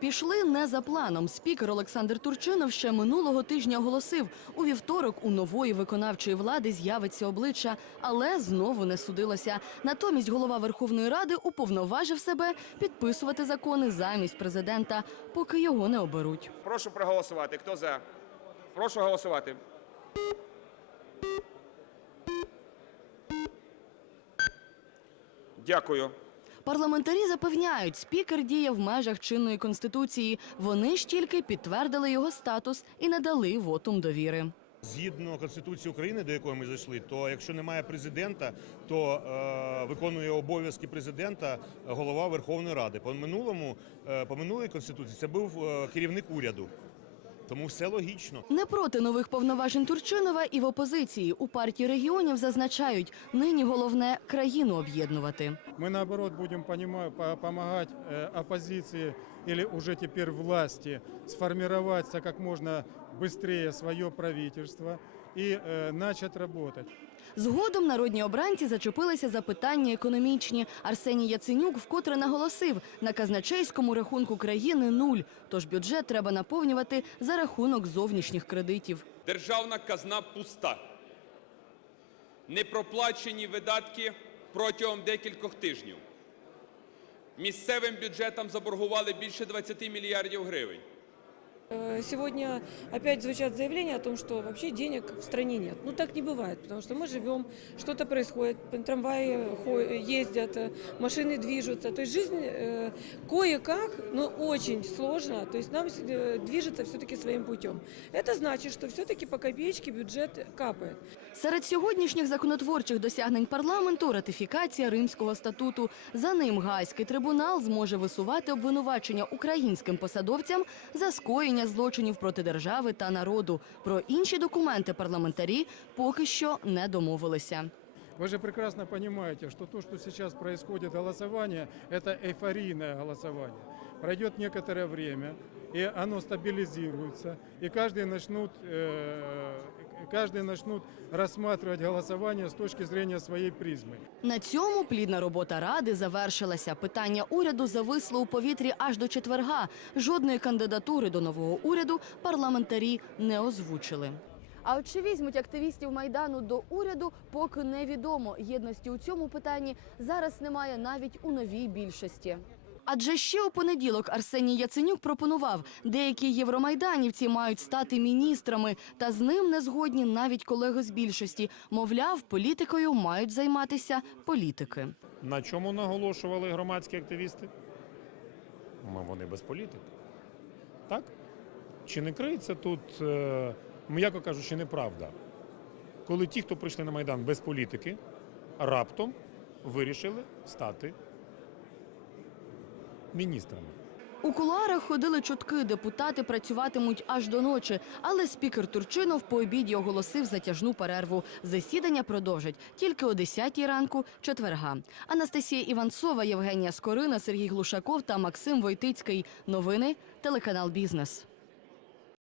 Пішли не за планом. Спікер Олександр Турчинов ще минулого тижня оголосив, у вівторок у нової виконавчої влади з'явиться обличчя, але знову не судилося. Натомість голова Верховної Ради уповноважив себе підписувати закони замість президента, поки його не оберуть. Прошу проголосувати. Хто за? Прошу голосувати. Дякую. Парламентарі запевняють, спікер діє в межах чинної конституції. Вони ж тільки підтвердили його статус і надали вотум довіри. Згідно Конституції України, до якої ми зайшли, то якщо немає президента, то е, виконує обов'язки президента голова Верховної Ради. По минулому, е, по минулій конституції це був е, керівник уряду. Тому все логічно. Не проти нових повноважень Турчинова і в опозиції у партії регіонів зазначають, нині головне країну об'єднувати. Мы, наоборот, будем понима- по- помогать э, оппозиции или уже теперь власти сформироваться как можно быстрее свое правительство и э, начать работать. Згодом народні обранці зачепилися за питання економічні. Арсеній Яценюк вкотре наголосив, на казначейському рахунку країни нуль, тож бюджет треба наповнювати за рахунок зовнішніх кредитів. Державна казна пуста. Непроплачені видатки протягом декількох тижнів. Місцевим бюджетам заборгували більше 20 мільярдів гривень. Э, Сегодня опять звучат заявления о том, что вообще денег в стране нет. Ну так не бывает, потому что мы живем, что-то происходит, трамваи хо- ездят, э, машины движутся. То есть жизнь э, кое-как, но очень сложно. То есть нам э, движется все-таки своим путем. Это значит, что все-таки по копеечке бюджет капает. Серед сьогоднішніх законотворчих досягнень парламенту ратифікація Римського статуту. За ним Гаазький трибунал зможе висувати обвинувачення українським посадовцям за скоєння злочинів проти держави та народу. Про інші документи парламентарі поки що не домовилися. Вы же прекрасно понимаете, что то, что сейчас происходит голосование, это эйфорийное голосование. Пройдет некоторое время, и оно стабилизируется, и каждый начнут, э, каждый начнут рассматривать голосование с точки зрения своей призмы. На цьому плідна робота ради завершилася. Питання уряду зависло у повітрі аж до четверга. Жодної кандидатури до нового уряду парламентарі не озвучили. А от чи візьмуть активістів майдану до уряду, поки невідомо. Єдності у цьому питанні зараз немає навіть у новій більшості. Адже ще у понеділок Арсеній Яценюк пропонував, деякі євромайданівці мають стати міністрами, та з ним не згодні навіть колеги з більшості. Мовляв, політикою мають займатися політики. На чому наголошували громадські активісти? М, Вони без політики. Так? Чи не криється тут, е, м'яко кажучи, неправда? Коли ті, хто прийшли на Майдан без політики, раптом вирішили стати міністрами. У кулуарах ходили чутки, депутати працюватимуть аж до ночі. Але спікер Турчинов по обіді оголосив затяжну перерву. Засідання продовжать тільки о 10 ранку четверга. Анастасія Іванцова, Євгенія Скорина, Сергій Глушаков та Максим Войтицький. Новини телеканал Бізнес.